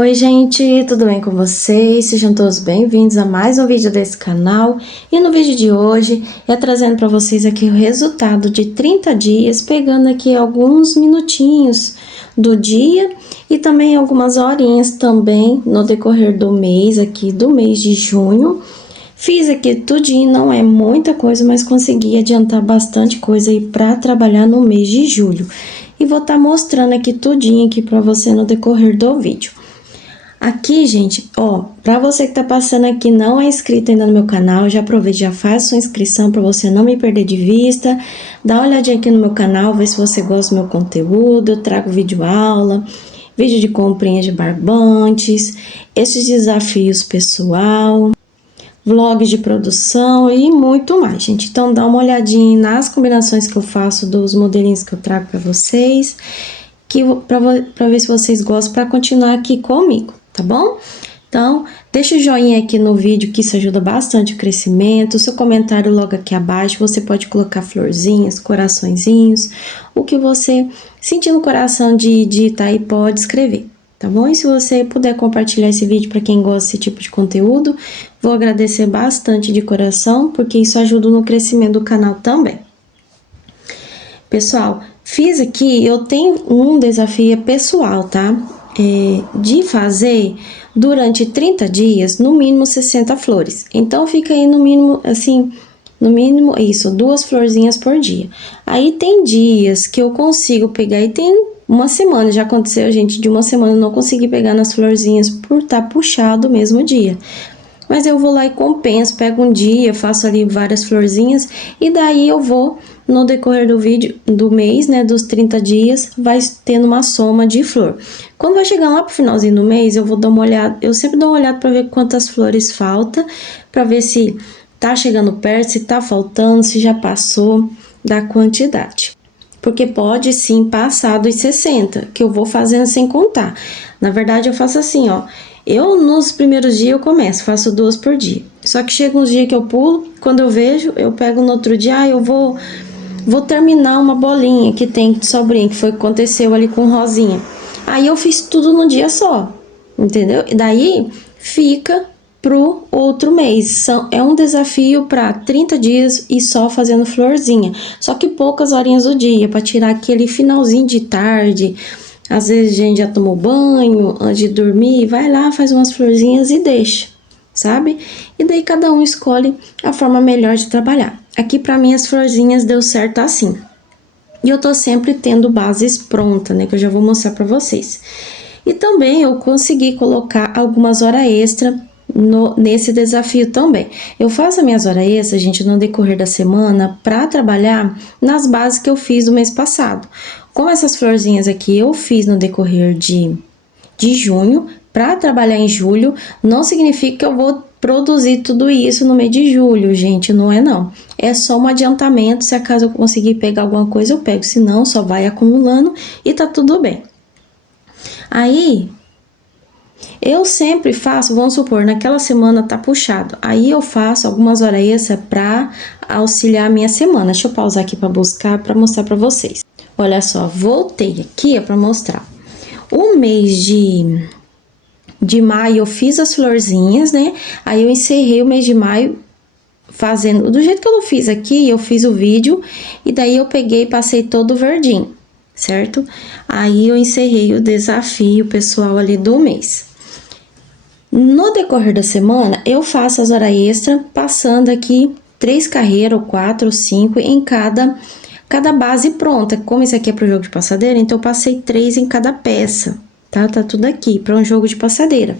Oi gente, tudo bem com vocês? Sejam todos bem-vindos a mais um vídeo desse canal. E no vídeo de hoje, trazendo para vocês aqui o resultado de 30 dias, pegando aqui alguns minutinhos do dia e também algumas horinhas também no decorrer do mês aqui, do mês de junho. Fiz aqui tudinho, não é muita coisa, mas consegui adiantar bastante coisa aí para trabalhar no mês de julho. E vou estar mostrando aqui tudinho aqui para você no decorrer do vídeo. Aqui, gente, ó, para você que tá passando aqui e não é inscrito ainda no meu canal, já aproveita, já faz sua inscrição para você não me perder de vista. Dá uma olhadinha aqui no meu canal, vê se você gosta do meu conteúdo. Eu trago vídeo aula, vídeo de comprinhas de barbantes, esses desafios pessoal, vlogs de produção e muito mais, gente. Então, dá uma olhadinha nas combinações que eu faço dos modelinhos que eu trago para vocês, para ver se vocês gostam, para continuar aqui comigo, tá bom? Então, deixa o joinha aqui no vídeo, que isso ajuda bastante o crescimento. O seu comentário logo aqui abaixo, você pode colocar florzinhas, coraçõezinhos, o que você sentir no coração de digitar aí pode escrever. Tá bom? E se você puder compartilhar esse vídeo para quem gosta desse tipo de conteúdo, vou agradecer bastante de coração, porque isso ajuda no crescimento do canal também. Pessoal, fiz aqui, eu tenho um desafio pessoal, tá? De fazer durante 30 dias, no mínimo 60 flores. Então, fica aí no mínimo, assim, no mínimo, isso, 2 florzinhas por dia. Aí, tem dias que eu consigo pegar e tem uma semana, já aconteceu, gente, de uma semana eu não consegui pegar nas florzinhas por estar puxado o mesmo dia. Mas eu vou lá e compenso, pego um dia, faço ali várias florzinhas e daí eu vou, no decorrer do vídeo, do mês, né, dos 30 dias, vai tendo uma soma de flor. Quando vai chegando lá pro finalzinho do mês, eu vou dar uma olhada, eu sempre dou uma olhada para ver quantas flores falta, para ver se tá chegando perto, se tá faltando, se já passou da quantidade. Porque pode sim passar dos 60, que eu vou fazendo sem contar. Na verdade, eu faço assim, ó. Eu, nos primeiros dias, eu começo, faço 2 por dia. Só que chega uns dias que eu pulo, quando eu vejo, eu pego no outro dia, eu vou terminar uma bolinha que tem sobrinha, que foi o que aconteceu ali com Rosinha. Aí eu fiz tudo no dia só, entendeu? E daí, fica pro outro mês. É um desafio para 30 dias e só fazendo florzinha. Só que poucas horinhas do dia, para tirar aquele finalzinho de tarde. Às vezes a gente já tomou banho, antes de dormir, vai lá, faz umas florzinhas e deixa, sabe? E daí cada um escolhe a forma melhor de trabalhar. Aqui para mim as florzinhas deu certo assim. E eu tô sempre tendo bases prontas, né? Que eu já vou mostrar para vocês. E também eu consegui colocar algumas horas extra nesse desafio também. Eu faço as minhas horas extras, gente, no decorrer da semana para trabalhar nas bases que eu fiz do mês passado. Como essas florzinhas aqui eu fiz no decorrer de junho, para trabalhar em julho, não significa que eu vou produzir tudo isso no mês de julho, gente, não é não. É só um adiantamento, se acaso eu conseguir pegar alguma coisa eu pego, senão só vai acumulando e tá tudo bem. Aí, eu sempre faço, vamos supor, naquela semana tá puxado, aí eu faço algumas horas extras para auxiliar a minha semana. Deixa eu pausar aqui para buscar, para mostrar para vocês. Olha só, voltei aqui para mostrar. O mês de maio eu fiz as florzinhas, né? Aí eu encerrei o mês de maio fazendo, do jeito que eu fiz aqui, eu fiz o vídeo e daí eu peguei e passei todo verdinho, certo? Aí eu encerrei o desafio pessoal ali do mês. No decorrer da semana, eu faço as horas extras, passando aqui 3 carreiras, ou 4, ou 5 em cada base pronta. Como esse aqui é para o jogo de passadeira, então eu passei 3 em cada peça, tá? Tá tudo aqui para um jogo de passadeira.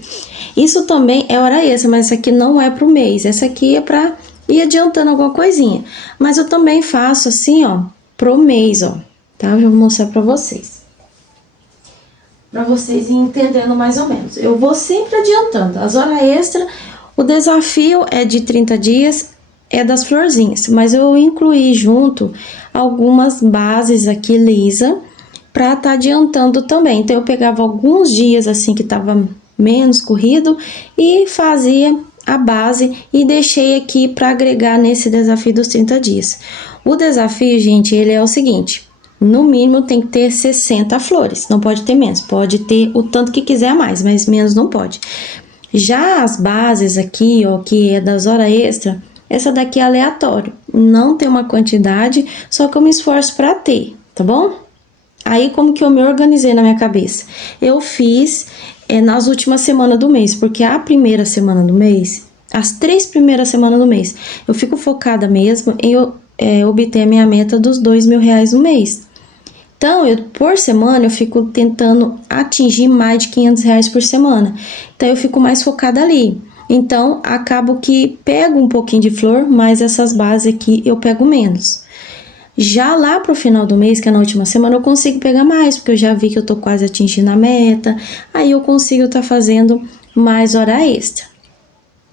Isso também é hora extra, mas essa aqui não é para o mês. Essa aqui é para ir adiantando alguma coisinha. Mas eu também faço assim, ó, pro mês, ó, tá? Eu já vou mostrar para vocês. Para vocês irem entendendo mais ou menos. Eu vou sempre adiantando. As horas extras, o desafio é de 30 dias, é das florzinhas. Mas eu incluí junto algumas bases aqui lisa para tá adiantando também. Então, eu pegava alguns dias assim que tava menos corrido e fazia a base e deixei aqui para agregar nesse desafio dos 30 dias. O desafio, gente, ele é o seguinte: no mínimo tem que ter 60 flores, não pode ter menos, pode ter o tanto que quiser a mais, mas menos não pode. Já as bases aqui, ó, que é das horas extra, essa daqui é aleatório, não tem uma quantidade, só que eu me esforço pra ter, tá bom? Aí, como que eu me organizei na minha cabeça? Eu fiz nas últimas semanas do mês, porque a primeira semana do mês, as 3 primeiras semanas do mês, eu fico focada mesmo em obter a minha meta dos R$ 2.000 no mês. Então, por semana, eu fico tentando atingir mais de R$ 500 por semana. Então, eu fico mais focada ali. Então, acabo que pego um pouquinho de flor, mas essas bases aqui eu pego menos. Já lá pro final do mês, que é na última semana, eu consigo pegar mais, porque eu já vi que eu tô quase atingindo a meta. Aí, eu consigo tá fazendo mais hora extra.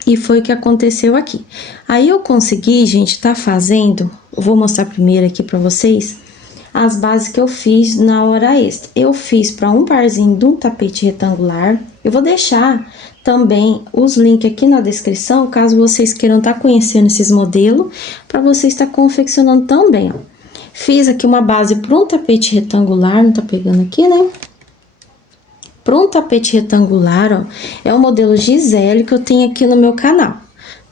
E foi o que aconteceu aqui. Aí, eu consegui, gente, tá fazendo... Eu vou mostrar primeiro aqui pra vocês as bases que eu fiz na hora extra. Eu fiz para um parzinho de um tapete retangular. Eu vou deixar também os links aqui na descrição, caso vocês queiram estar conhecendo esses modelos, para vocês estar confeccionando também, ó. Fiz aqui uma base para um tapete retangular, não tá pegando aqui, né? Para um tapete retangular, ó, é o modelo Gisele que eu tenho aqui no meu canal,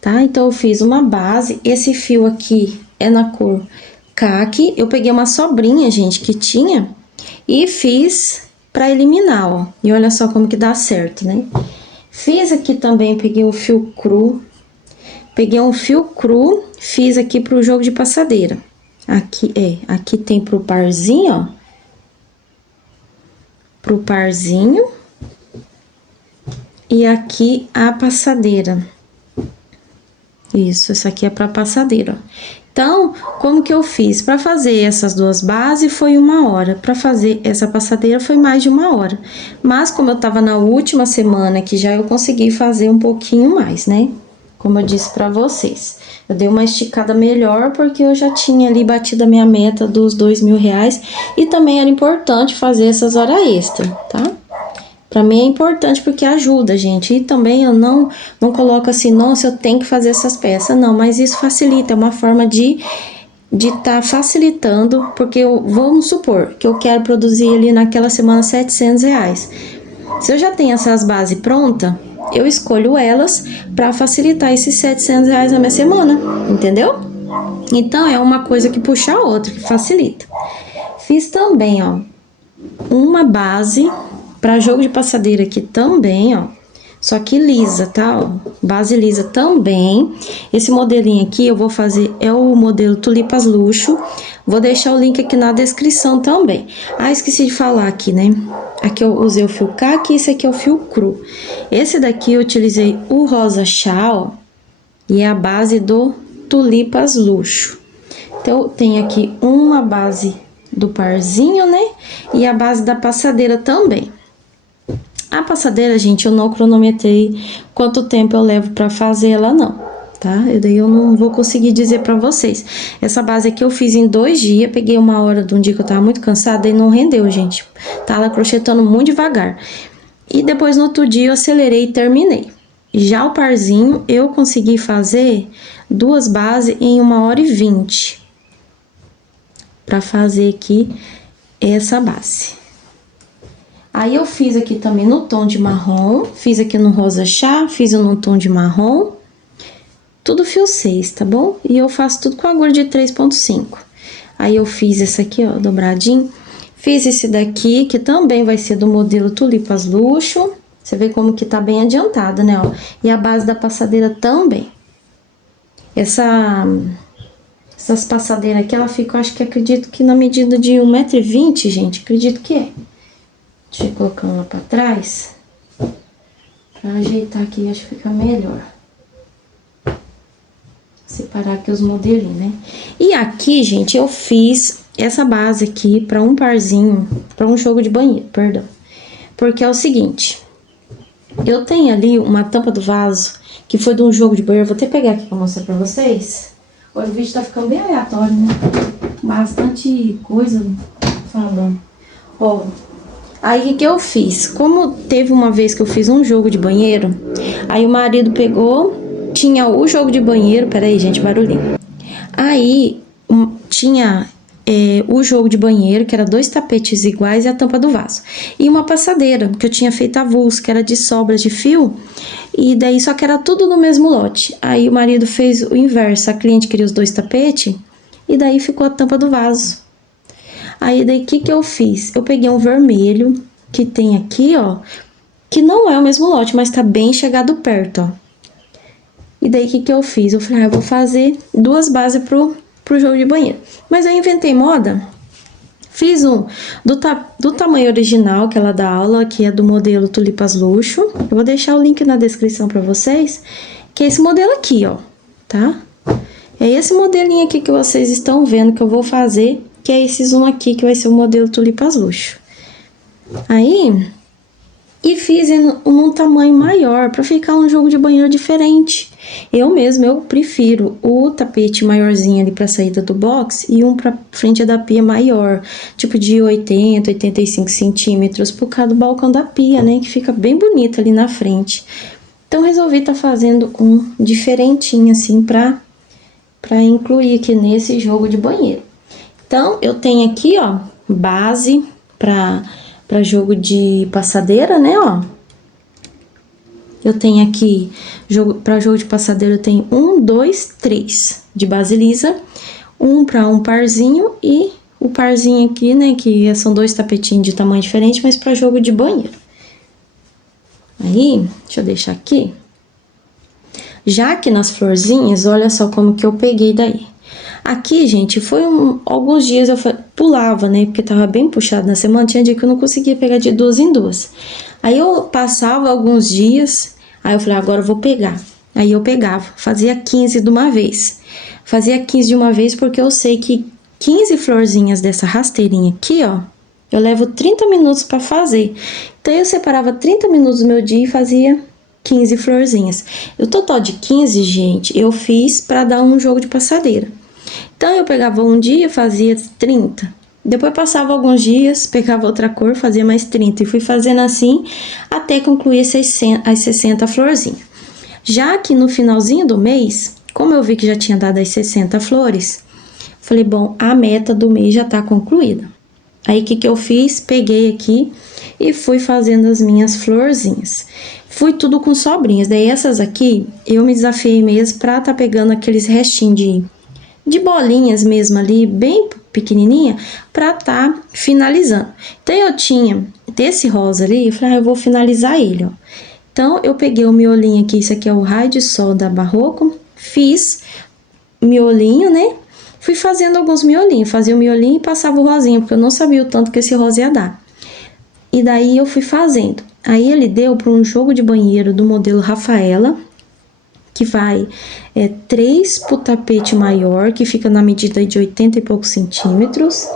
tá? Então, eu fiz uma base, esse fio aqui é na cor caqui, eu peguei uma sobrinha, gente, que tinha e fiz pra eliminar, ó. E olha só como que dá certo, né? Fiz aqui também, peguei o fio cru. Peguei um fio cru, fiz aqui pro jogo de passadeira. Aqui tem pro parzinho, ó. Pro parzinho. E aqui a passadeira. Isso, essa aqui é pra passadeira, ó. Então, como que eu fiz? Para fazer essas duas bases foi 1 hora, para fazer essa passadeira foi mais de 1 hora. Mas como eu tava na última semana, que já eu consegui fazer um pouquinho mais, né? Como eu disse para vocês. Eu dei uma esticada melhor porque eu já tinha ali batido a minha meta dos R$ 2.000 e também era importante fazer essas horas extras, tá? Pra mim é importante porque ajuda, gente. E também eu não coloco assim, nossa, eu tenho que fazer essas peças. Não, mas isso facilita, é uma forma de tá facilitando, porque vamos supor que eu quero produzir ali naquela semana R$ 700. Se eu já tenho essas bases prontas, eu escolho elas pra facilitar esses R$ 700 na minha semana, entendeu? Então, é uma coisa que puxa a outra, que facilita. Fiz também, ó, uma base para jogo de passadeira aqui também, ó. Só que lisa, tá? Ó, base lisa também. Esse modelinho aqui eu vou fazer, é o modelo Tulipas Luxo. Vou deixar o link aqui na descrição também. Ah, esqueci de falar aqui, né? Aqui eu usei o fio caqui, esse aqui é o fio cru. Esse daqui eu utilizei o rosa chá, ó. E é a base do Tulipas Luxo. Então, tem aqui uma base do parzinho, né? E a base da passadeira também. A passadeira, gente, eu não cronometrei quanto tempo eu levo pra fazer ela, não, tá? Daí eu não vou conseguir dizer pra vocês. Essa base aqui eu fiz em 2 dias, peguei 1 hora de um dia que eu tava muito cansada e não rendeu, gente. Tava crochetando muito devagar. E depois, no outro dia, eu acelerei e terminei. Já o parzinho, eu consegui fazer 2 bases em 1h20. Pra fazer aqui essa base. Aí, eu fiz aqui também no tom de marrom, fiz aqui no rosa chá, fiz no tom de marrom, tudo fio 6, tá bom? E eu faço tudo com agulha de 3,5. Aí, eu fiz esse aqui, ó, dobradinho. Fiz esse daqui, que também vai ser do modelo Tulipas Luxo. Você vê como que tá bem adiantado, né, ó? E a base da passadeira também. Essas passadeiras aqui, ela fica, eu acho que acredito que na medida de 1,20 m, gente, acredito que é. Deixa eu colocar ela pra trás. Pra ajeitar aqui, acho que fica melhor. Separar aqui os modelinhos, né? E aqui, gente, eu fiz essa base aqui pra um parzinho, pra um jogo de banheiro, perdão. Porque é o seguinte, eu tenho ali uma tampa do vaso que foi de um jogo de banheiro. Vou até pegar aqui pra mostrar pra vocês. Olha, o vídeo tá ficando bem aleatório, né? Bastante coisa falando. Ó. Aí, o que eu fiz? Como teve uma vez que eu fiz um jogo de banheiro, aí o marido pegou, tinha o jogo de banheiro, peraí, gente, barulhinho. Aí, tinha o jogo de banheiro, que era 2 tapetes iguais, e a tampa do vaso. E uma passadeira, que eu tinha feito avulso, que era de sobra de fio, e daí só que era tudo no mesmo lote. Aí o marido fez o inverso, a cliente queria os 2 tapetes, e daí ficou a tampa do vaso. Aí daí o que eu fiz? Eu peguei um vermelho, que tem aqui, ó, que não é o mesmo lote, mas tá bem chegado perto, ó. E daí, o que eu fiz? Eu falei, eu vou fazer 2 bases pro jogo de banheiro. Mas eu inventei moda, fiz um do tamanho original, que ela dá aula, que é do modelo Tulipas Luxo. Eu vou deixar o link na descrição pra vocês, que é esse modelo aqui, ó, tá? É esse modelinho aqui que vocês estão vendo que eu vou fazer, que é esse zoom aqui, que vai ser o modelo Tulipas Luxo. Aí... E fiz num tamanho maior, pra ficar um jogo de banheiro diferente. Eu prefiro o tapete maiorzinho ali pra saída do box e um pra frente da pia maior, tipo de 80, 85 centímetros, por causa do balcão da pia, né, que fica bem bonito ali na frente. Então, resolvi tá fazendo um diferentinho, assim, pra incluir aqui nesse jogo de banheiro. Então, eu tenho aqui, ó, base pra jogo de passadeira, né, ó. Eu tenho aqui, para jogo de passadeira, eu tenho 1, 2, 3 de base lisa, um para um parzinho e o parzinho aqui, né, que são 2 tapetinhos de tamanho diferente, mas para jogo de banheiro. Aí, deixa eu deixar aqui. Já que nas florzinhas, olha só como que eu peguei daí. Aqui, gente, foi alguns dias eu pulava, né, porque tava bem puxado na semana, tinha dia que eu não conseguia pegar de 2 em 2. Aí eu passava alguns dias, aí eu falei, agora eu vou pegar. Aí eu pegava, fazia 15 de uma vez. Fazia 15 de uma vez porque eu sei que 15 florzinhas dessa rasteirinha aqui, ó, eu levo 30 minutos pra fazer. Então eu separava 30 minutos do meu dia e fazia 15 florzinhas. O total de 15, gente, eu fiz pra dar um jogo de passadeira. Então, eu pegava um dia, fazia 30. Depois passava alguns dias, pegava outra cor, fazia mais 30. E fui fazendo assim, até concluir as 60 florzinhas. Já que no finalzinho do mês, como eu vi que já tinha dado as 60 flores, falei, bom, a meta do mês já tá concluída. Aí, o que eu fiz? Peguei aqui e fui fazendo as minhas florzinhas. Fui tudo com sobrinhas. Daí, essas aqui, eu me desafiei mesmo pra tá pegando aqueles restinhos de bolinhas mesmo ali, bem pequenininha, pra tá finalizando. Então, eu tinha desse rosa ali, eu falei, eu vou finalizar ele, ó. Então, eu peguei o miolinho aqui, isso aqui é o raio de sol da Barroco, fiz miolinho, né? Fui fazendo alguns miolinhos, fazia o miolinho e passava o rosinha, porque eu não sabia o tanto que esse rosa ia dar. E daí, eu fui fazendo. Aí, ele deu para um jogo de banheiro do modelo Rafaela, que vai 3 pro tapete maior, que fica na medida de 80 e poucos centímetros.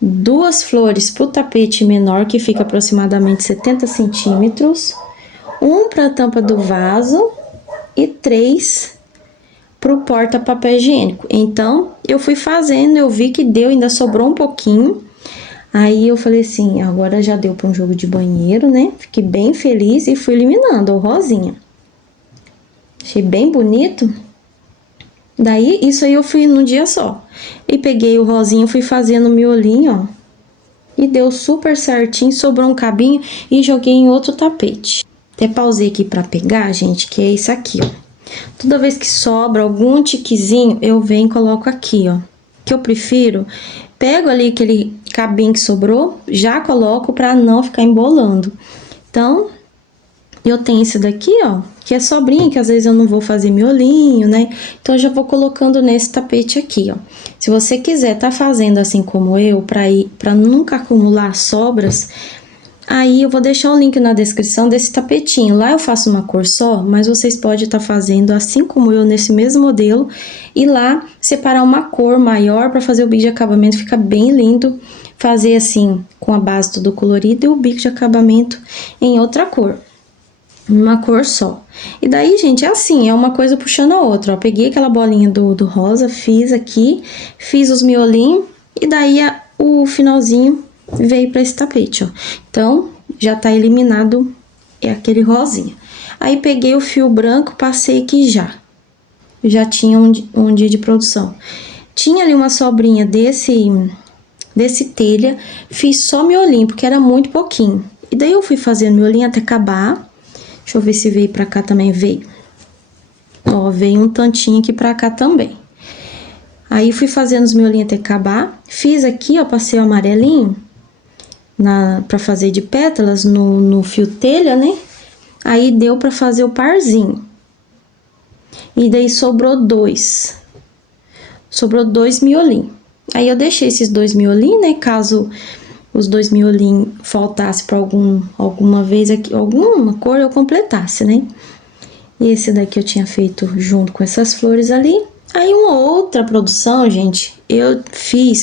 2 flores pro tapete menor, que fica aproximadamente 70 centímetros. 1 pra tampa do vaso e 3 pro porta-papel higiênico. Então, eu fui fazendo, eu vi que deu, ainda sobrou um pouquinho. Aí, eu falei assim, agora já deu para um jogo de banheiro, né? Fiquei bem feliz e fui eliminando o rosinha. Achei bem bonito. Daí, isso aí eu fui num dia só. E peguei o rosinho, fui fazendo o miolinho, ó. E deu super certinho, sobrou um cabinho e joguei em outro tapete. Até pausei aqui pra pegar, gente, que é esse aqui, ó. Toda vez que sobra algum tiquezinho, eu venho e coloco aqui, ó. Que eu prefiro, pego ali aquele cabinho que sobrou, já coloco pra não ficar embolando. Então, eu tenho esse daqui, ó, que é sobrinho, que às vezes eu não vou fazer miolinho, né? Então, eu já vou colocando nesse tapete aqui, ó. Se você quiser tá fazendo assim como eu, pra nunca acumular sobras, aí eu vou deixar o link na descrição desse tapetinho. Lá eu faço uma cor só, mas vocês podem estar fazendo assim como eu, nesse mesmo modelo, e lá separar uma cor maior pra fazer o bico de acabamento, fica bem lindo. Fazer assim, com a base tudo colorida e o bico de acabamento em outra cor. Uma cor só. E daí, gente, é assim, é uma coisa puxando a outra, ó. Peguei aquela bolinha do rosa, fiz aqui, fiz os miolinhos, e daí o finalzinho veio pra esse tapete, ó. Então, já tá eliminado aquele rosinha. Aí, peguei o fio branco, passei aqui já. Já tinha um dia de produção. Tinha ali uma sobrinha desse telha, fiz só miolinho, porque era muito pouquinho. E daí eu fui fazendo miolinho até acabar. Deixa eu ver se veio pra cá também, veio. Ó, veio um tantinho aqui pra cá também. Aí fui fazendo os miolinhos até acabar. Fiz aqui, ó, passei o amarelinho pra fazer de pétalas no fio telha, né? Aí deu pra fazer o parzinho. E daí sobrou dois miolinhos. Aí eu deixei esses 2 miolinhos, né? Caso os 2 miolinhos faltasse pra alguma vez aqui, alguma cor eu completasse, né? E esse daqui eu tinha feito junto com essas flores ali. Aí uma outra produção, gente, eu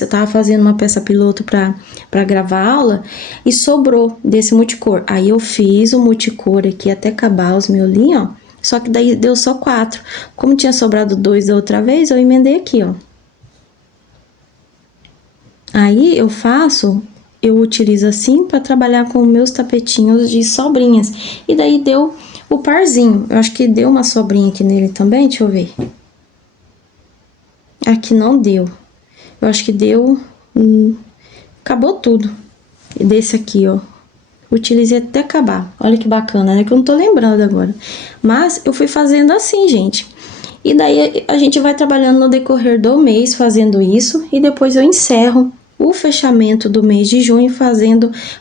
tava fazendo uma peça piloto pra gravar aula e sobrou desse multicor. Aí eu fiz o multicor aqui até acabar os miolinhos, ó. Só que daí deu só 4. Como tinha sobrado 2 da outra vez, eu emendei aqui, ó. Aí eu utilizo assim pra trabalhar com meus tapetinhos de sobrinhas. E daí deu o parzinho. Eu acho que deu uma sobrinha aqui nele também, deixa eu ver. Aqui não deu. Eu acho que deu... acabou tudo. E desse aqui, ó. Utilizei até acabar. Olha que bacana, né? Que eu não tô lembrando agora. Mas eu fui fazendo assim, gente. E daí a gente vai trabalhando no decorrer do mês fazendo isso. E depois eu encerro o fechamento do mês de junho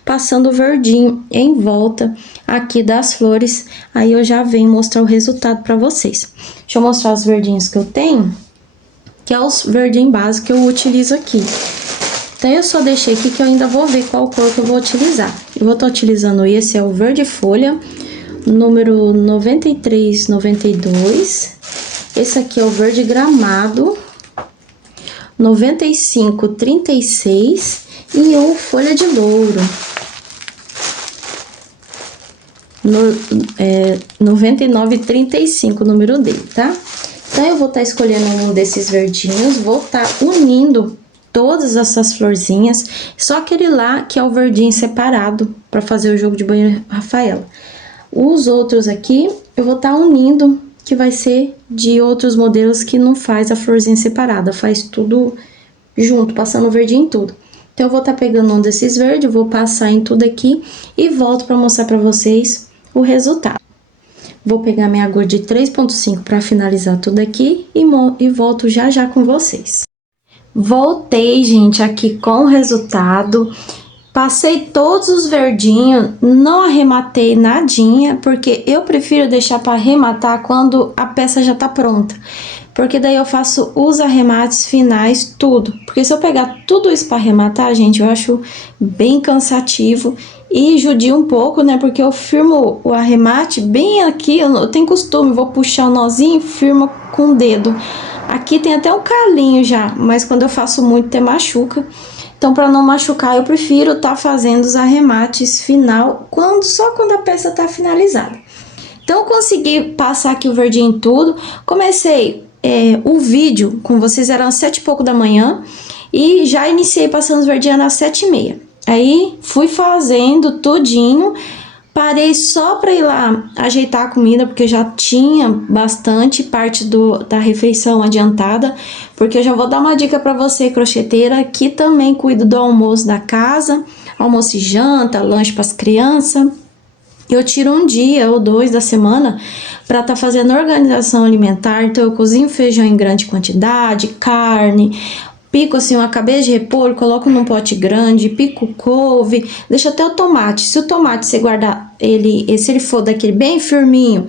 passando o verdinho em volta aqui das flores. Aí eu já venho mostrar o resultado pra vocês. Deixa eu mostrar os verdinhos que eu tenho. Que é os verdinhos básicos que eu utilizo aqui. Então, eu só deixei aqui que eu ainda vou ver qual cor que eu vou utilizar. Eu vou estar utilizando esse, é o verde folha, número 9392. Esse aqui é o verde gramado, 9536. E o folha de louro, 9935, o número dele, tá? Então, eu vou estar escolhendo um desses verdinhos, vou estar unindo todas essas florzinhas, só aquele lá que é o verdinho separado para fazer o jogo de banho Rafaela. Os outros aqui eu vou estar unindo, que vai ser de outros modelos que não faz a florzinha separada, faz tudo junto, passando o verdinho em tudo. Então eu vou estar pegando um desses verdes, vou passar em tudo aqui e volto para mostrar para vocês o resultado. Vou pegar minha agulha de 3,5 para finalizar tudo aqui e volto já já com vocês. Voltei, gente, aqui com o resultado. Passei todos os verdinhos, não arrematei nadinha, porque eu prefiro deixar para arrematar quando a peça já tá pronta. Porque daí eu faço os arremates finais, tudo. Porque se eu pegar tudo isso para arrematar, gente, eu acho bem cansativo e judia um pouco, né? Porque eu firmo o arremate bem aqui, eu tenho costume, vou puxar o nozinho e firmo com o dedo. Aqui tem até um calinho já, mas quando eu faço muito, até machuca. Então, para não machucar, eu prefiro estar fazendo os arremates final só quando a peça tá finalizada. Então, eu consegui passar aqui o verdinho em tudo. Comecei o vídeo com vocês, eram às 7 e pouco da manhã. E já iniciei passando os verdinhos às 7h30. Aí, fui fazendo tudinho. Parei só para ir lá ajeitar a comida, porque já tinha bastante parte da refeição adiantada. Porque eu já vou dar uma dica para você, crocheteira, que também cuido do almoço da casa, almoço e janta, lanche para as crianças. Eu tiro um dia ou 2 da semana para estar fazendo organização alimentar. Então, eu cozinho feijão em grande quantidade, carne, pico assim uma cabeça de repolho, coloco num pote grande, pico couve, deixa até o tomate. Se o tomate você guardar ele, se ele for daquele bem firminho,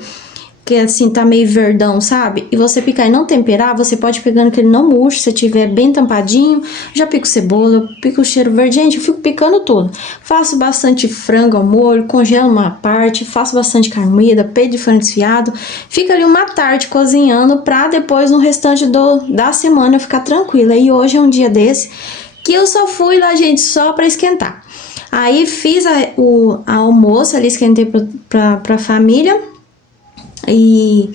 que assim tá meio verdão, sabe? E você picar e não temperar, você pode ir pegando que ele não murche, se tiver bem tampadinho. Já pico cebola, eu pico o cheiro verde, gente, eu fico picando tudo. Faço bastante frango ao molho, congelo uma parte, faço bastante carne moída, peito de frango desfiado. Fica ali uma tarde cozinhando pra depois no restante da semana eu ficar tranquila. E hoje é um dia desse que eu só fui lá, gente, só pra esquentar. Aí fiz a almoço ali, esquentei pra família. E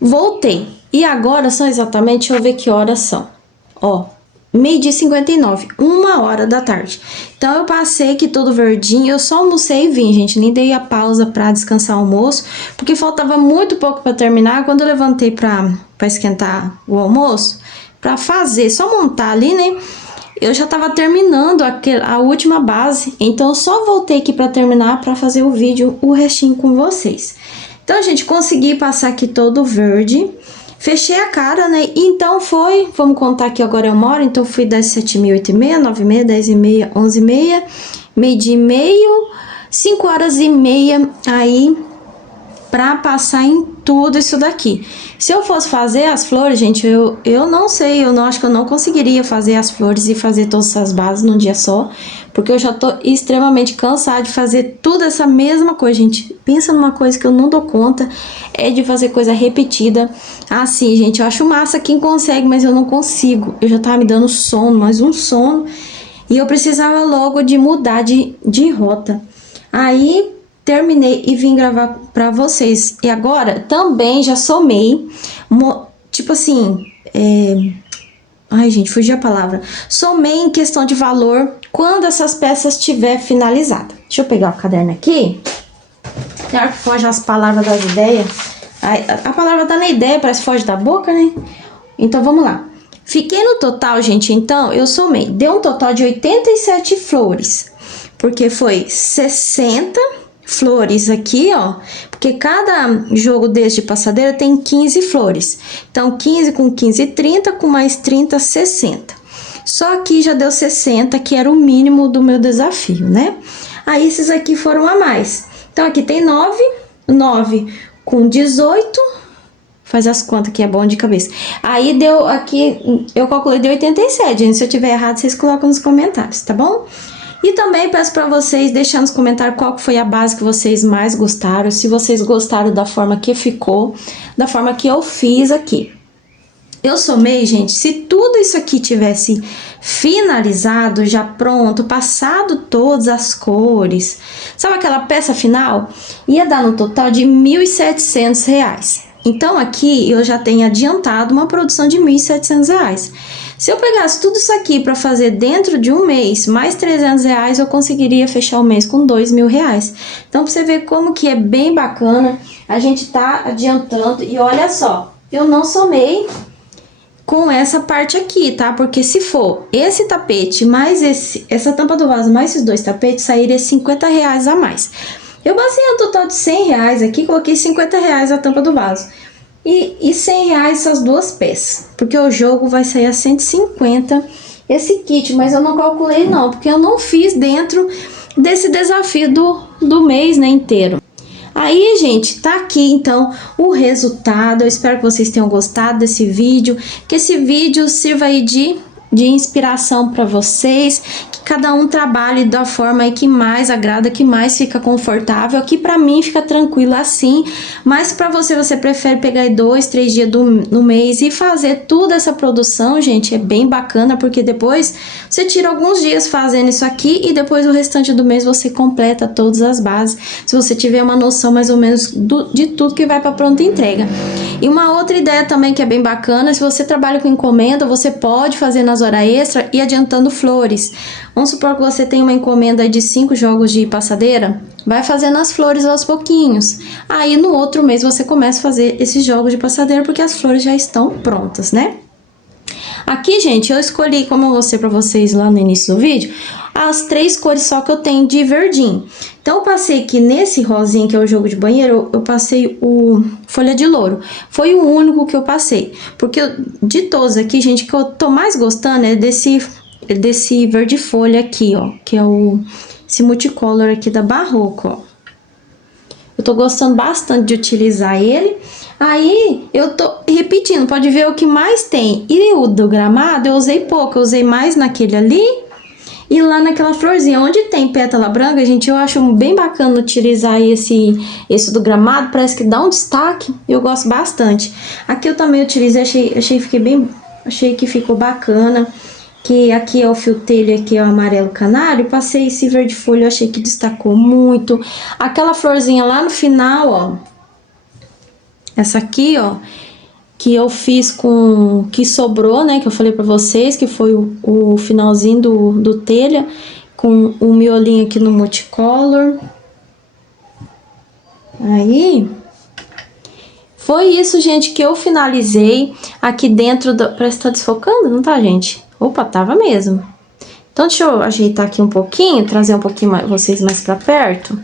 voltei. E agora são exatamente, deixa eu ver que horas são. Ó, 12h59, 1h da tarde. Então, eu passei aqui todo verdinho. Eu só almocei e vim, gente. Nem dei a pausa pra descansar o almoço, porque faltava muito pouco pra terminar. Quando eu levantei pra esquentar o almoço, pra fazer, só montar ali, né? Eu já tava terminando a última base, então eu só voltei aqui pra terminar, pra fazer o vídeo, o restinho com vocês. Então, gente, consegui passar aqui todo o verde, fechei a cara, né? Então foi, vamos contar aqui agora é 1 hora, então fui das 7h30, 8h30, 9h30, 10h30, 11h30, meio-dia e meio, 5h30 aí pra passar em tudo isso daqui. Se eu fosse fazer as flores, gente, eu não sei, eu não acho que eu não conseguiria fazer as flores e fazer todas essas bases num dia só, porque eu já tô extremamente cansada de fazer tudo essa mesma coisa, gente. Pensa numa coisa que eu não dou conta, é de fazer coisa repetida. Assim, gente, eu acho massa quem consegue, mas eu não consigo. Eu já tava me dando sono, mais um sono, e eu precisava logo de mudar de rota. Aí terminei e vim gravar pra vocês. E agora também já somei, tipo assim, ai, gente, fugiu a palavra. Somei em questão de valor quando essas peças tiver finalizada. Deixa eu pegar o caderno aqui. Claro que foge as palavras das ideias. A palavra tá na ideia, parece que foge da boca, né? Então, vamos lá. Fiquei no total, gente, então, eu somei. Deu um total de 87 flores. Porque foi 60 flores aqui, ó, porque cada jogo desse de passadeira tem 15 flores. Então, 15 com 15, 30, com mais 30, 60. Só aqui já deu 60, que era o mínimo do meu desafio, né? Aí, esses aqui foram a mais. Então, aqui tem 9, 9 com 18, faz as contas que é bom de cabeça. Aí, deu aqui, eu calculei de 87, gente. Se eu tiver errado, vocês colocam nos comentários, tá bom? E também peço para vocês deixar nos comentários qual foi a base que vocês mais gostaram, se vocês gostaram da forma que ficou, da forma que eu fiz aqui. Eu somei, gente, se tudo isso aqui tivesse finalizado, já pronto, passado todas as cores, sabe aquela peça final? Ia dar no total de R$ 1.700. Então, aqui eu já tenho adiantado uma produção de R$ 1.700. Se eu pegasse tudo isso aqui para fazer dentro de um mês, mais R$300, eu conseguiria fechar o mês com R$2.000. Então, pra você ver como que é bem bacana, a gente tá adiantando. E olha só, eu não somei com essa parte aqui, tá? Porque se for esse tapete mais essa tampa do vaso mais esses dois tapetes, sairia R$50 a mais. Eu basei um total de R$100 aqui, coloquei R$50 a tampa do vaso. E R$100 essas duas peças, porque o jogo vai sair a 150 esse kit, mas eu não calculei não, porque eu não fiz dentro desse desafio do mês, né, inteiro. Aí, gente, tá aqui então o resultado. Eu espero que vocês tenham gostado desse vídeo, que esse vídeo sirva aí de inspiração para vocês, que cada um trabalhe da forma aí que mais agrada, que mais fica confortável, que para mim fica tranquilo assim, mas para você prefere pegar aí 2, 3 dias no mês e fazer toda essa produção, gente, é bem bacana, porque depois você tira alguns dias fazendo isso aqui e depois o restante do mês você completa todas as bases, se você tiver uma noção mais ou menos de tudo que vai para pronta entrega. E uma outra ideia também que é bem bacana, se você trabalha com encomenda, você pode fazer nas horas extra e adiantando flores. Vamos supor que você tem uma encomenda de 5 jogos de passadeira, vai fazendo as flores aos pouquinhos. Aí no outro mês você começa a fazer esses jogos de passadeira porque as flores já estão prontas, né? Aqui, gente, eu escolhi, como eu mostrei pra vocês lá no início do vídeo, as 3 cores só que eu tenho de verdinho. Então, eu passei aqui nesse rosinha, que é o jogo de banheiro, eu passei o folha de louro. Foi o único que eu passei. Porque de todos aqui, gente, que eu tô mais gostando é desse verde folha aqui, ó. Que é esse multicolor aqui da Barroco, ó. Eu tô gostando bastante de utilizar ele. Aí, eu tô repetindo, pode ver o que mais tem. E o do gramado, eu usei pouco, eu usei mais naquele ali e lá naquela florzinha. Onde tem pétala branca, gente, eu acho bem bacana utilizar esse do gramado, parece que dá um destaque, eu gosto bastante. Aqui eu também utilizei, achei que ficou bacana. Que aqui é o fio telha, aqui é o amarelo canário, passei esse verde folha, eu achei que destacou muito. Aquela florzinha lá no final, ó, essa aqui, ó, que eu fiz que sobrou, né, que eu falei pra vocês, que foi o finalzinho do telha, com o miolinho aqui no multicolor. Aí, Foi isso, gente, que eu finalizei aqui dentro do... Parece que tá desfocando, não tá, gente? Opa, tava mesmo. Então, deixa eu ajeitar aqui um pouquinho, trazer um pouquinho mais, vocês mais pra perto.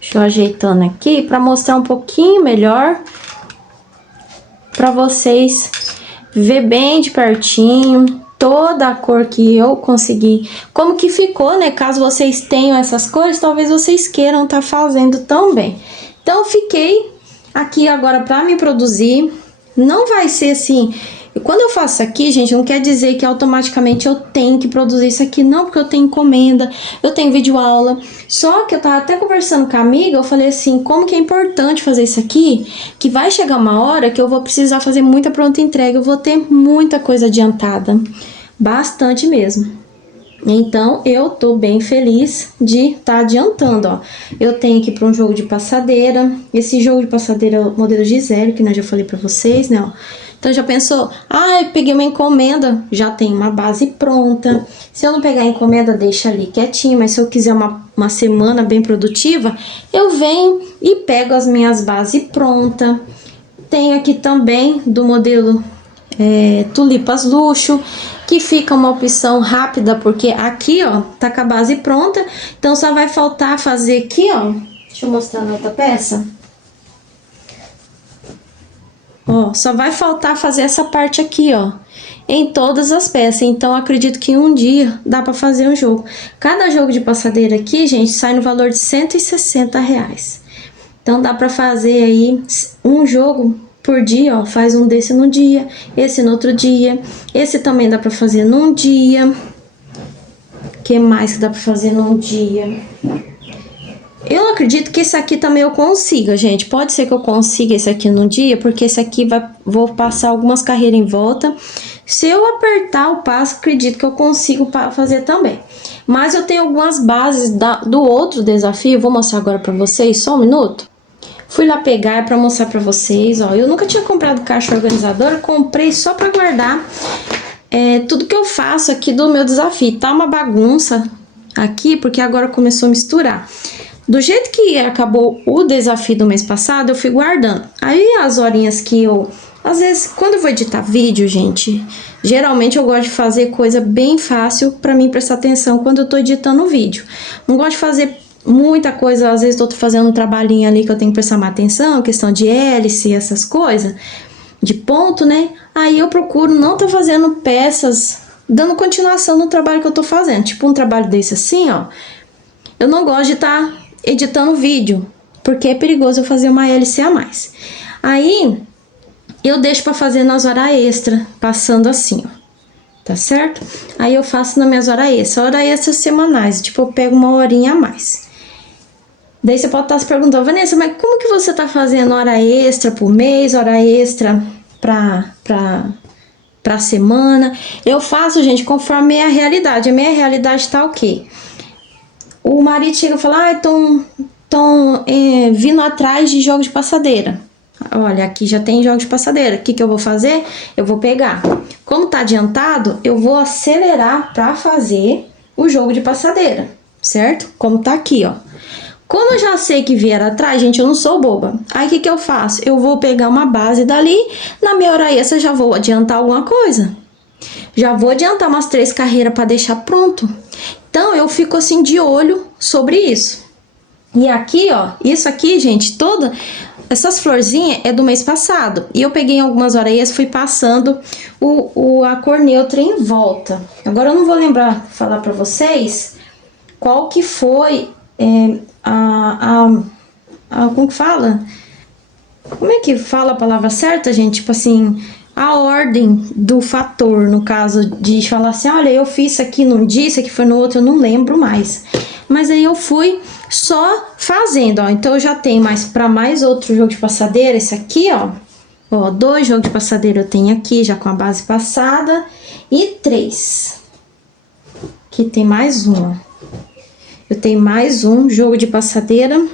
Deixa eu ajeitando aqui pra mostrar um pouquinho melhor. Pra vocês ver bem de pertinho toda a cor que eu consegui. Como que ficou, né? Caso vocês tenham essas cores, talvez vocês queiram tá fazendo também. Então, eu fiquei aqui agora pra me produzir. Não vai ser assim... Quando eu faço isso aqui, gente, não quer dizer que automaticamente eu tenho que produzir isso aqui, não, porque eu tenho encomenda, eu tenho videoaula. Só que eu tava até conversando com a amiga, eu falei assim, como que é importante fazer isso aqui, que vai chegar uma hora que eu vou precisar fazer muita pronta entrega, eu vou ter muita coisa adiantada, bastante mesmo. Então, eu tô bem feliz de estar adiantando, ó. Eu tenho aqui para um jogo de passadeira, esse jogo de passadeira é o modelo Gisele, que eu já falei pra vocês, né, ó. Então, já pensou, eu peguei uma encomenda, já tem uma base pronta. Se eu não pegar a encomenda, deixa ali quietinho, mas se eu quiser uma semana bem produtiva, eu venho e pego as minhas bases prontas. Tem aqui também do modelo Tulipas Luxo, que fica uma opção rápida, porque aqui, ó, tá com a base pronta. Então, só vai faltar fazer aqui, ó, deixa eu mostrar na outra peça. Ó, só vai faltar fazer essa parte aqui, ó, em todas as peças. Então, acredito que em um dia dá pra fazer um jogo. Cada jogo de passadeira aqui, gente, sai no valor de R$160. Então, dá pra fazer aí um jogo por dia, ó. Faz um desse num dia, esse no outro dia. Esse também dá pra fazer num dia. O que mais que dá pra fazer num dia? Eu acredito que esse aqui também eu consiga, gente. Pode ser que eu consiga esse aqui no dia, porque esse aqui vou passar algumas carreiras em volta. Se eu apertar o passo, acredito que eu consigo fazer também. Mas eu tenho algumas bases do outro desafio, vou mostrar agora pra vocês, só um minuto. Fui lá pegar pra mostrar pra vocês, ó. Eu nunca tinha comprado caixa organizadora, comprei só pra guardar tudo que eu faço aqui do meu desafio. Tá uma bagunça aqui, porque agora começou a misturar. Do jeito que acabou o desafio do mês passado, eu fui guardando. Aí as horinhas que eu... Às vezes, quando eu vou editar vídeo, gente, geralmente eu gosto de fazer coisa bem fácil pra mim prestar atenção quando eu tô editando o vídeo. Não gosto de fazer muita coisa, às vezes tô fazendo um trabalhinho ali que eu tenho que prestar mais atenção, questão de hélice, essas coisas, de ponto, né? Aí eu procuro não tá fazendo peças, dando continuação no trabalho que eu tô fazendo. Tipo um trabalho desse assim, ó. Eu não gosto de estar editando vídeo, porque é perigoso eu fazer uma hélice a mais. Aí, eu deixo pra fazer nas horas extras, passando assim, ó. Tá certo? Aí eu faço nas minhas horas extras semanais, tipo, eu pego uma horinha a mais. Daí você pode estar se perguntando, Vanessa, mas como que você tá fazendo hora extra por mês, hora extra pra semana? Eu faço, gente, conforme a realidade. A minha realidade tá o quê? O marido chega e fala, estão vindo atrás de jogos de passadeira. Olha, aqui já tem jogos de passadeira. O que eu vou fazer? Eu vou pegar. Como tá adiantado, eu vou acelerar pra fazer o jogo de passadeira, certo? Como tá aqui, ó. Como eu já sei que vieram atrás, gente, eu não sou boba. Aí, o que eu faço? Eu vou pegar uma base dali, na minha hora extra já vou adiantar alguma coisa. Já vou adiantar umas 3 carreiras pra deixar pronto. Então, eu fico assim de olho sobre isso. E aqui, ó, isso aqui, gente, essas florzinhas é do mês passado. E eu peguei algumas horas, fui passando a cor neutra em volta. Agora eu não vou lembrar, falar pra vocês qual que foi como que fala? Como é que fala a palavra certa, gente? Tipo assim... A ordem do fator, no caso de falar assim, olha, eu fiz isso aqui num dia, isso aqui foi no outro, eu não lembro mais. Mas aí eu fui só fazendo, ó. Então eu já tenho mais outro jogo de passadeira, esse aqui, ó. Ó, 2 jogos de passadeira eu tenho aqui, já com a base passada. E 3. Aqui tem mais um, ó. Eu tenho mais um jogo de passadeira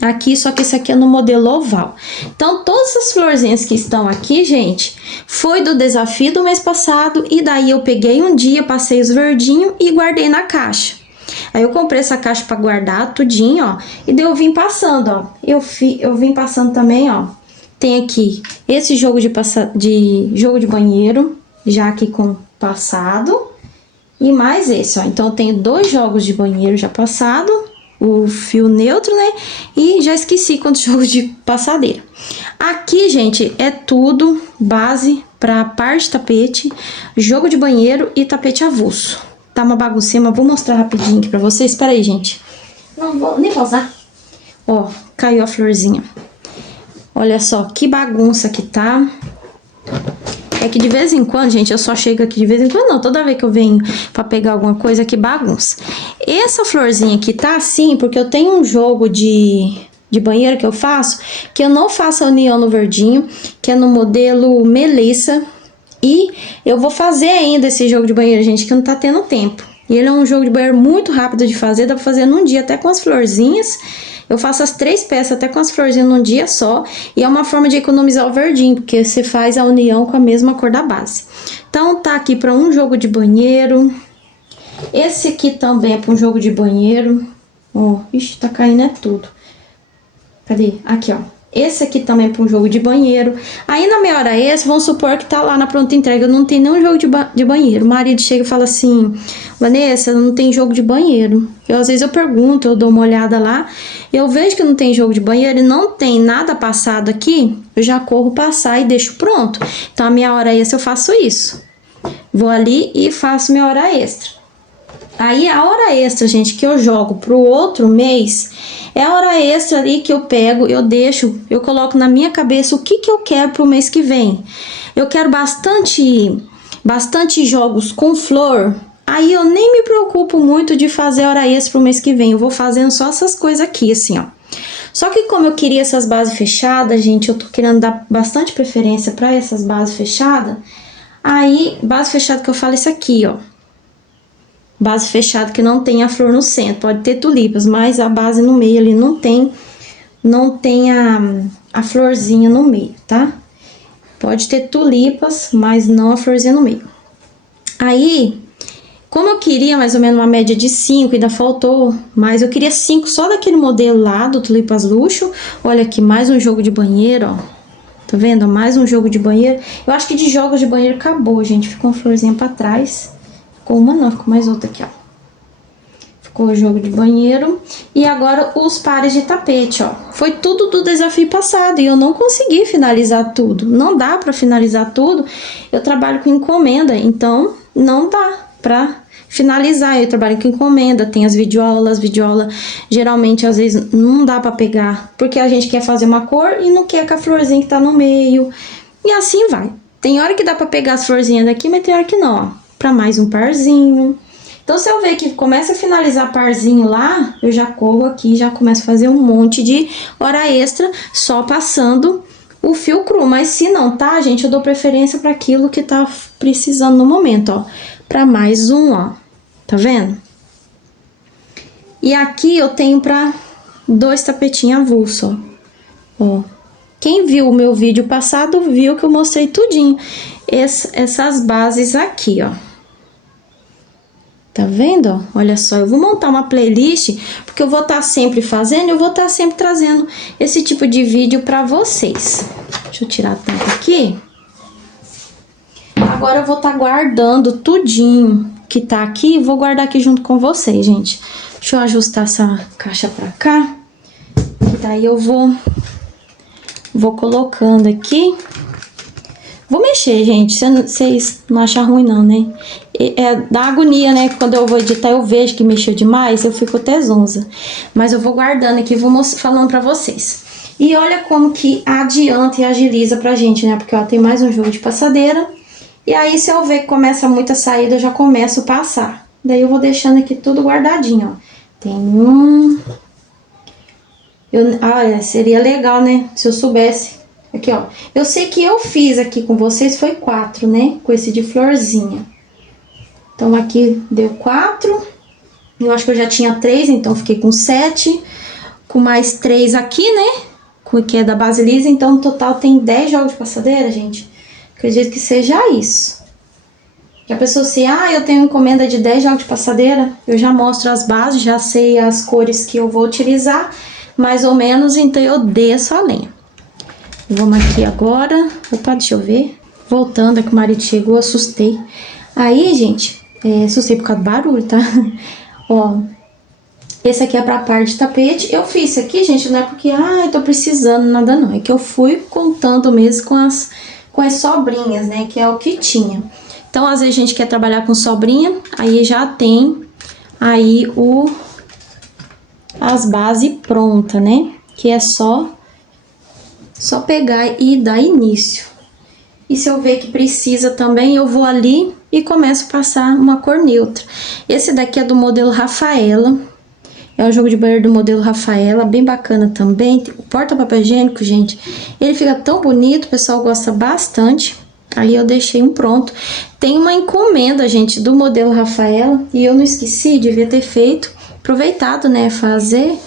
aqui, só que esse aqui é no modelo oval. Então, todas as florzinhas que estão aqui, gente, foi do desafio do mês passado. E daí eu peguei um dia, passei os verdinhos e guardei na caixa. Aí eu comprei essa caixa pra guardar tudinho, ó. E daí eu vim passando, ó. Eu vim passando também, ó. Tem aqui esse jogo jogo de banheiro, já aqui com passado. E mais esse, ó. Então, eu tenho 2 jogos de banheiro já passado. O fio neutro, né? E já esqueci quantos jogos de passadeira. Aqui, gente, é tudo base para parte de tapete, jogo de banheiro e tapete avulso. Tá uma baguncinha, mas vou mostrar rapidinho aqui pra vocês. Espera aí, gente. Não vou nem pausar. Ó, caiu a florzinha. Olha só que bagunça que tá. É que de vez em quando, gente, eu só chego aqui de vez em quando, não. Toda vez que eu venho pra pegar alguma coisa, que bagunça. Essa florzinha aqui tá assim, porque eu tenho um jogo de banheiro que eu faço, que eu não faço a união no verdinho, que é no modelo Melissa. E eu vou fazer ainda esse jogo de banheiro, gente, que não tá tendo tempo. E ele é um jogo de banheiro muito rápido de fazer, dá pra fazer num dia, até com as florzinhas. Eu faço as 3 peças até com as florzinhas num dia só. E é uma forma de economizar o verdinho, porque você faz a união com a mesma cor da base. Então, tá aqui para um jogo de banheiro. Esse aqui também é para um jogo de banheiro. Ó, ixi, tá caindo é tudo. Cadê? Aqui, ó. Esse aqui também é para um jogo de banheiro. Aí na minha hora extra, vamos supor que tá lá na pronta entrega, eu não tenho nenhum jogo de banheiro. O marido chega e fala assim: Vanessa, não tem jogo de banheiro. Às vezes eu pergunto, eu dou uma olhada lá, eu vejo que não tem jogo de banheiro e não tem nada passado aqui, eu já corro passar e deixo pronto. Então a minha hora extra eu faço isso. Vou ali e faço minha hora extra. Aí a hora extra, gente, que eu jogo pro outro mês, é a hora extra ali que eu pego, eu coloco na minha cabeça o que eu quero pro mês que vem. Eu quero bastante jogos com flor. Aí eu nem me preocupo muito de fazer hora extra pro mês que vem. Eu vou fazendo só essas coisas aqui, assim, ó. Só que como eu queria essas bases fechadas, gente, eu tô querendo dar bastante preferência para essas bases fechadas. Aí, base fechada que eu falo é isso aqui, ó. Base fechada que não tem a flor no centro. Pode ter tulipas, mas a base no meio ali não tem a florzinha no meio, tá? Pode ter tulipas, mas não a florzinha no meio. Aí, como eu queria mais ou menos uma média de 5, ainda faltou, mas eu queria 5 só daquele modelo lá, do Tulipas Luxo. Olha aqui, mais um jogo de banheiro, ó. Tá vendo? Mais um jogo de banheiro. Eu acho que de jogos de banheiro acabou, gente. Ficou uma florzinha pra trás. Ficou uma não, ficou mais outra aqui, ó. Ficou o jogo de banheiro. E agora os pares de tapete, ó. Foi tudo do desafio passado e eu não consegui finalizar tudo. Não dá pra finalizar tudo. Eu trabalho com encomenda, então não dá pra finalizar. Eu trabalho com encomenda, tem as videoaulas. Videoaula geralmente às vezes não dá pra pegar, porque a gente quer fazer uma cor e não quer com a florzinha que tá no meio. E assim vai. Tem hora que dá pra pegar as florzinhas daqui, mas tem hora que não, ó. Pra mais um parzinho. Então, se eu ver que começa a finalizar parzinho lá, eu já corro aqui, já começo a fazer um monte de hora extra, só passando o fio cru. Mas se não tá, gente, eu dou preferência para aquilo que tá precisando no momento, ó. Pra mais um, ó. Tá vendo? E aqui eu tenho pra 2 tapetinhos avulso, ó. Quem viu o meu vídeo passado, viu que eu mostrei tudinho. Essas bases aqui, ó. Tá vendo, ó? Olha só, eu vou montar uma playlist, porque eu vou estar sempre fazendo, eu vou estar sempre trazendo esse tipo de vídeo pra vocês. Deixa eu tirar a tampa aqui. Agora eu vou estar guardando tudinho que tá aqui, vou guardar aqui junto com vocês, gente. Deixa eu ajustar essa caixa pra cá, que daí eu vou colocando aqui. Vou mexer, gente, vocês não acham ruim não, né? Dá agonia, né? Quando eu vou editar eu vejo que mexeu demais, eu fico até zonza. Mas eu vou guardando aqui, vou falando pra vocês. E olha como que adianta e agiliza pra gente, né? Porque, ó, tem mais um jogo de passadeira. E aí, se eu ver que começa muita saída, eu já começo a passar. Daí eu vou deixando aqui tudo guardadinho, ó. Tem um... seria legal, né? Se eu soubesse... Aqui, ó. Eu sei que eu fiz aqui com vocês foi 4, né? Com esse de florzinha. Então, aqui deu 4. Eu acho que eu já tinha 3, então fiquei com 7. Com mais 3 aqui, né? Que é da base lisa. Então, no total tem 10 jogos de passadeira, gente. Acredito que seja isso. Que a pessoa assim, eu tenho encomenda de 10 jogos de passadeira. Eu já mostro as bases, já sei as cores que eu vou utilizar. Mais ou menos, então eu desço a lenha. Vamos aqui agora. Opa, deixa eu ver. Voltando, é que o marido chegou, assustei. Aí, gente, assustei por causa do barulho, tá? Ó, esse aqui é pra par de tapete. Eu fiz isso aqui, gente, não é porque, eu tô precisando, nada não. É que eu fui contando mesmo com as sobrinhas, né, que é o que tinha. Então, às vezes a gente quer trabalhar com sobrinha, aí já tem aí as bases prontas, né? Que é só pegar e dar início. E se eu ver que precisa também, eu vou ali e começo a passar uma cor neutra. Esse daqui é do modelo Rafaela. É um jogo de banheiro do modelo Rafaela, bem bacana também. O porta-papel higiênico, gente, ele fica tão bonito, o pessoal gosta bastante. Aí eu deixei um pronto. Tem uma encomenda, gente, do modelo Rafaela, e eu não esqueci, devia ter feito. Aproveitado, né, fazer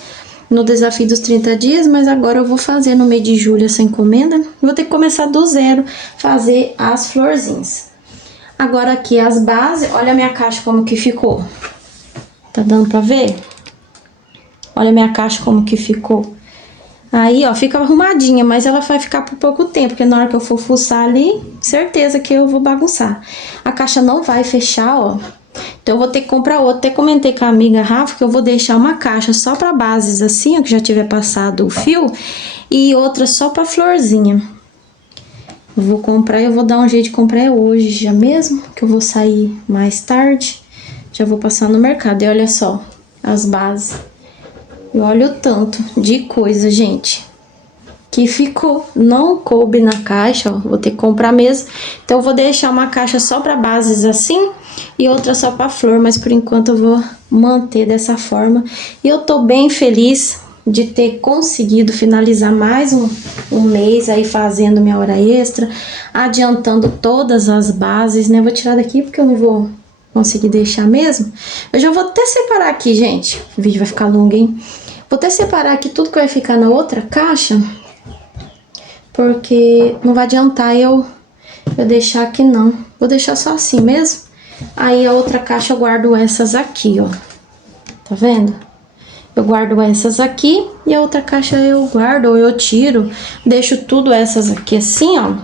no desafio dos 30 dias, mas agora eu vou fazer no mês de julho essa encomenda. Vou ter que começar do zero, fazer as florzinhas. Agora aqui as bases, olha a minha caixa como que ficou. Tá dando pra ver? Olha a minha caixa como que ficou. Aí, ó, fica arrumadinha, mas ela vai ficar por pouco tempo, porque na hora que eu for fuçar ali, certeza que eu vou bagunçar. A caixa não vai fechar, ó. Então, eu vou ter que comprar outra. Até comentei com a amiga Rafa que eu vou deixar uma caixa só pra bases assim, ó, que já tiver passado o fio, e outra só pra florzinha. Eu vou comprar, eu vou dar um jeito de comprar hoje já mesmo, que eu vou sair mais tarde. Já vou passar no mercado. E olha só, as bases. E olha o tanto de coisa, gente, que ficou. Não coube na caixa, ó, vou ter que comprar mesmo. Então, eu vou deixar uma caixa só para bases assim e outra só para flor, mas por enquanto eu vou manter dessa forma. E eu tô bem feliz de ter conseguido finalizar mais um mês aí fazendo minha hora extra, adiantando todas as bases, né? Vou tirar daqui porque eu não vou conseguir deixar mesmo. Eu já vou até separar aqui, gente. O vídeo vai ficar longo, hein? Vou até separar aqui tudo que vai ficar na outra caixa, porque não vai adiantar eu deixar aqui não. Vou deixar só assim mesmo. Aí a outra caixa eu guardo essas aqui, ó. Tá vendo? Eu guardo essas aqui e a outra caixa eu guardo ou eu tiro. Deixo tudo essas aqui assim, ó.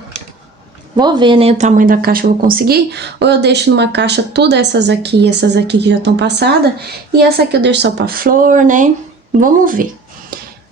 Vou ver, né, o tamanho da caixa eu vou conseguir. Ou eu deixo numa caixa tudo essas aqui e essas aqui que já estão passadas. E essa aqui eu deixo só pra flor, né? Vamos ver.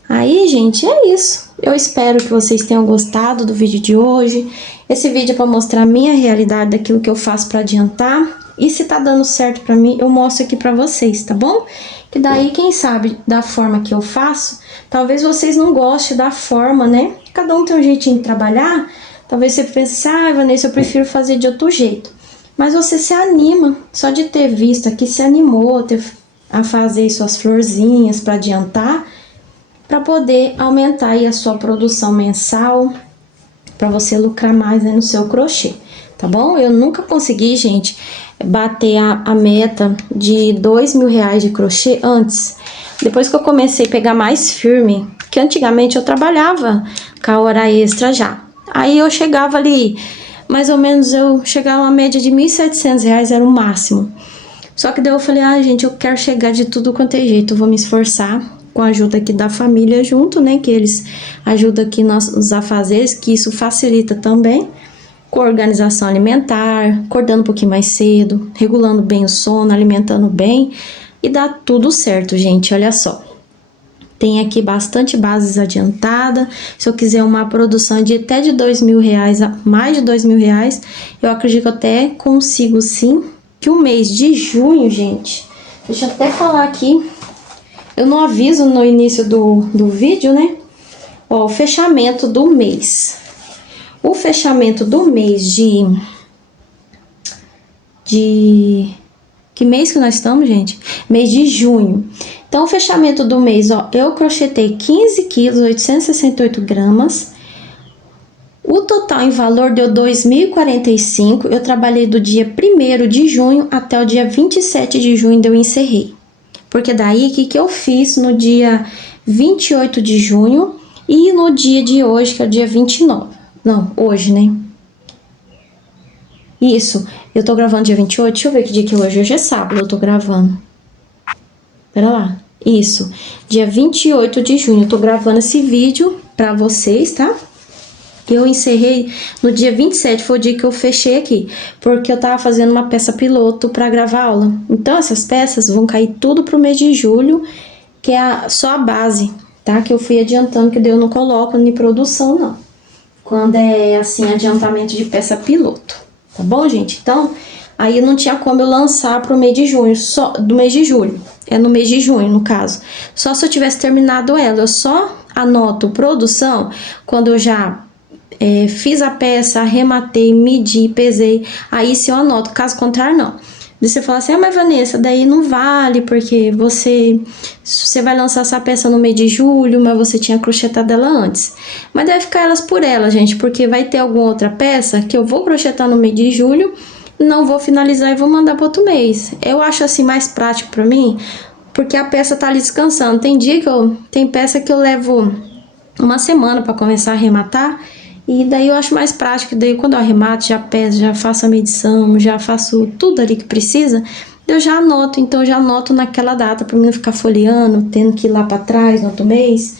Aí, gente, é isso. Eu espero que vocês tenham gostado do vídeo de hoje. Esse vídeo é pra mostrar a minha realidade daquilo que eu faço pra adiantar. E se tá dando certo pra mim, eu mostro aqui pra vocês, tá bom? Que daí, quem sabe, da forma que eu faço, talvez vocês não gostem da forma, né? Cada um tem um jeitinho de trabalhar. Talvez você pense assim, Vanessa, eu prefiro fazer de outro jeito. Mas você se anima, só de ter visto aqui, se animou a fazer suas florzinhas para adiantar, para poder aumentar aí a sua produção mensal, para você lucrar mais, né, no seu crochê, tá bom? Eu nunca consegui, gente, bater a meta de R$2.000 de crochê antes. Depois que eu comecei a pegar mais firme, que antigamente eu trabalhava com a hora extra já. Aí eu chegava ali, mais ou menos eu chegava a uma média de R$1.700, era o máximo. Só que daí eu falei, gente, eu quero chegar de tudo quanto é jeito, eu vou me esforçar com a ajuda aqui da família junto, né, que eles ajudam aqui nos afazeres, que isso facilita também, com a organização alimentar, acordando um pouquinho mais cedo, regulando bem o sono, alimentando bem, e dá tudo certo, gente, olha só. Tem aqui bastante bases adiantada. Se eu quiser uma produção de até de R$2.000, mais de R$2.000, eu acredito que eu até consigo sim. Que o mês de junho, gente, deixa eu até falar aqui, eu não aviso no início do vídeo, né? Ó, o fechamento do mês. O fechamento do mês que mês que nós estamos, gente? Mês de junho. Então, o fechamento do mês, ó, eu crochetei 15 quilos, 868 gramas. O total em valor deu 2.045. Eu trabalhei do dia 1º de junho até o dia 27 de junho, eu encerrei. Porque daí, o que eu fiz no dia 28 de junho e no dia de hoje, que é o dia 29. Não, hoje, né? Isso, eu tô gravando dia 28, deixa eu ver que dia que é hoje. Hoje é sábado, eu tô gravando. Pera lá. Isso, dia 28 de junho, eu tô gravando esse vídeo pra vocês, tá? Eu encerrei no dia 27, foi o dia que eu fechei aqui, porque eu tava fazendo uma peça piloto para gravar aula. Então essas peças vão cair tudo pro mês de julho, que é só a base, tá? Que eu fui adiantando, que eu não coloco em produção, não. Quando é assim, adiantamento de peça piloto, tá bom, gente? Então, aí não tinha como eu lançar pro mês de junho, só do mês de julho. É no mês de junho, no caso. Só se eu tivesse terminado ela. Eu só anoto produção quando eu já fiz a peça, arrematei, medi, pesei. Aí se eu anoto, caso contrário, não. Daí você fala assim, mas Vanessa, daí não vale, porque você vai lançar essa peça no mês de julho, mas você tinha crochetado ela antes. Mas deve ficar elas por elas, gente, porque vai ter alguma outra peça que eu vou crochetar no mês de julho, não vou finalizar e vou mandar para outro mês. Eu acho assim mais prático para mim, porque a peça tá ali descansando. Tem peça que eu levo uma semana para começar a arrematar, e daí eu acho mais prático. Daí quando eu arremato, já peço, já faço a medição, já faço tudo ali que precisa, eu já anoto. Então eu já anoto naquela data para mim não ficar folheando, tendo que ir lá para trás no outro mês.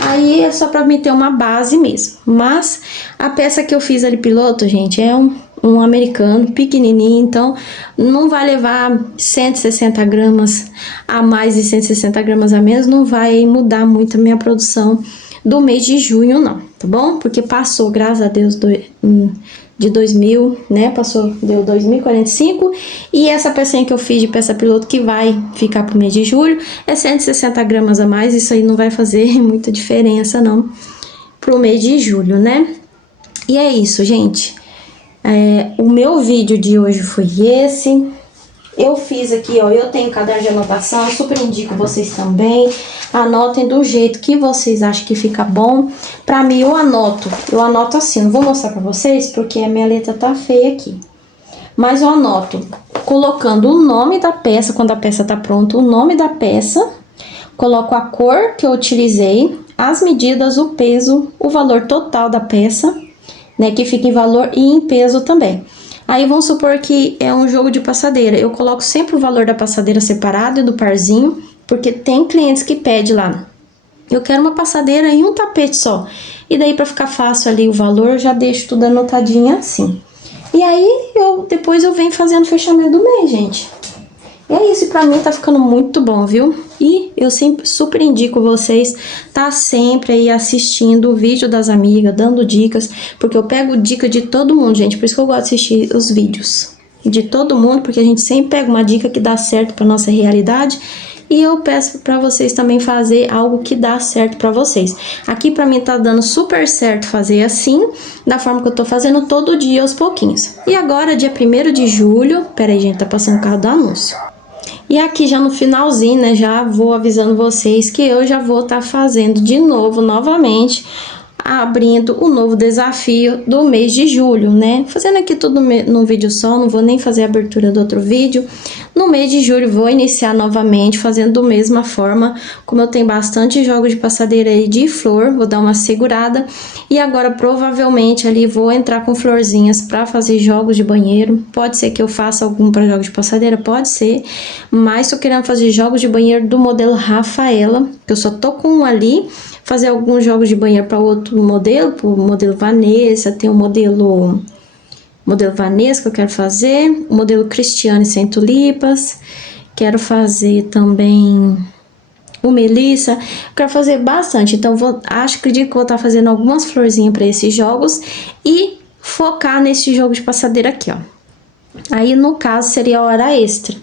Aí é só para mim ter uma base mesmo. Mas a peça que eu fiz ali piloto, gente, é um americano pequenininho, então não vai levar 160 gramas a mais e 160 gramas a menos, não vai mudar muito a minha produção do mês de junho, não, tá bom? Porque passou, graças a Deus, de 2000, né? Passou, deu 2045, e essa pecinha que eu fiz de peça piloto que vai ficar pro mês de julho é 160 gramas a mais. Isso aí não vai fazer muita diferença, não, pro mês de julho, né? E é isso, gente. O meu vídeo de hoje foi esse. Eu fiz aqui, ó, eu tenho caderno de anotação, eu super indico vocês também. Anotem do jeito que vocês acham que fica bom. Pra mim, eu anoto assim, não vou mostrar pra vocês porque a minha letra tá feia aqui. Mas eu anoto colocando o nome da peça, quando a peça tá pronta, o nome da peça. Coloco a cor que eu utilizei, as medidas, o peso, o valor total da peça, né, que fica em valor e em peso também. Aí vamos supor que é um jogo de passadeira, eu coloco sempre o valor da passadeira separado e do parzinho, porque tem clientes que pedem lá, eu quero uma passadeira e um tapete só. E daí para ficar fácil ali o valor, eu já deixo tudo anotadinho assim. E aí depois eu venho fazendo o fechamento do mês, gente. E é isso, pra mim tá ficando muito bom, viu? E eu sempre super indico vocês tá sempre aí assistindo o vídeo das amigas, dando dicas, porque eu pego dica de todo mundo, gente, por isso que eu gosto de assistir os vídeos de todo mundo, porque a gente sempre pega uma dica que dá certo pra nossa realidade. E eu peço pra vocês também fazer algo que dá certo pra vocês. Aqui pra mim tá dando super certo fazer assim, da forma que eu tô fazendo todo dia aos pouquinhos. E agora, dia 1º de julho, peraí, gente, tá passando o carro do anúncio. E aqui já no finalzinho, né, já vou avisando vocês que eu já vou estar fazendo de novo, novamente, abrindo o novo desafio do mês de julho, né? Fazendo aqui tudo num vídeo só, não vou nem fazer a abertura do outro vídeo. No mês de julho vou iniciar novamente, fazendo da mesma forma, como eu tenho bastante jogos de passadeira aí de flor, vou dar uma segurada. E agora provavelmente ali vou entrar com florzinhas para fazer jogos de banheiro. Pode ser que eu faça algum para jogos de passadeira, pode ser. Mas tô querendo fazer jogos de banheiro do modelo Rafaela, que eu só tô com um ali. Fazer alguns jogos de banheiro para outro modelo, pro modelo Vanessa, tem o modelo Vanessa que eu quero fazer, o modelo Cristiane sem tulipas, quero fazer também o Melissa, quero fazer bastante, então acredito que vou estar fazendo algumas florzinhas para esses jogos e focar nesse jogo de passadeira aqui, ó. Aí, no caso, seria a hora extra.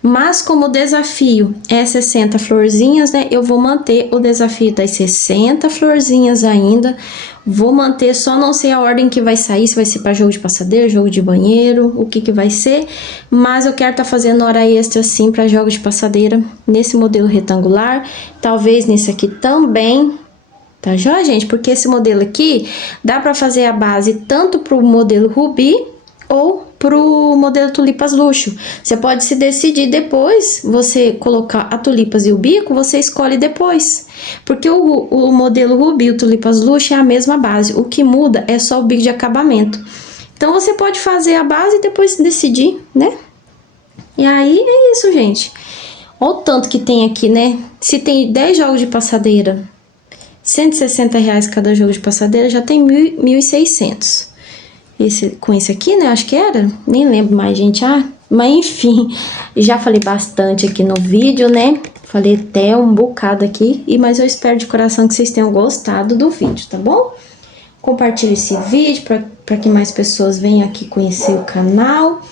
Mas, como o desafio é 60 florzinhas, né? Eu vou manter o desafio das 60 florzinhas ainda. Vou manter, só não sei a ordem que vai sair, se vai ser para jogo de passadeira, jogo de banheiro, o que vai ser. Mas eu quero estar fazendo hora extra, sim, para jogos de passadeira, nesse modelo retangular. Talvez nesse aqui também. Tá joia, gente? Porque esse modelo aqui, dá para fazer a base tanto pro modelo Rubi ou pro modelo Tulipas Luxo. Você pode se decidir depois, você colocar a tulipas e o bico, você escolhe depois. Porque o modelo Rubi e o Tulipas Luxo é a mesma base, o que muda é só o bico de acabamento. Então você pode fazer a base e depois decidir, né? E aí é isso, gente. Olha o tanto que tem aqui, né? Se tem 10 jogos de passadeira, R$ 160 cada jogo de passadeira, já tem 1.600. Com esse aqui, né, acho que era, nem lembro mais, gente, mas enfim, já falei bastante aqui no vídeo, né, falei até um bocado aqui, mas eu espero de coração que vocês tenham gostado do vídeo, tá bom? Compartilhe esse vídeo para que mais pessoas venham aqui conhecer o canal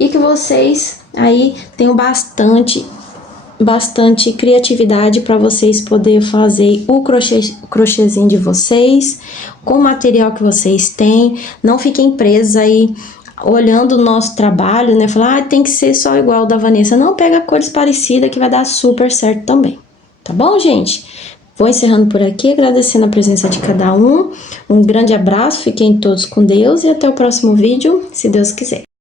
e que vocês aí tenham bastante criatividade para vocês poder fazer o crochêzinho de vocês, com o material que vocês têm. Não fiquem presos aí olhando o nosso trabalho, né? Falar, tem que ser só igual o da Vanessa. Não, pega cores parecidas que vai dar super certo também. Tá bom, gente? Vou encerrando por aqui, agradecendo a presença de cada um. Um grande abraço, fiquem todos com Deus e até o próximo vídeo, se Deus quiser.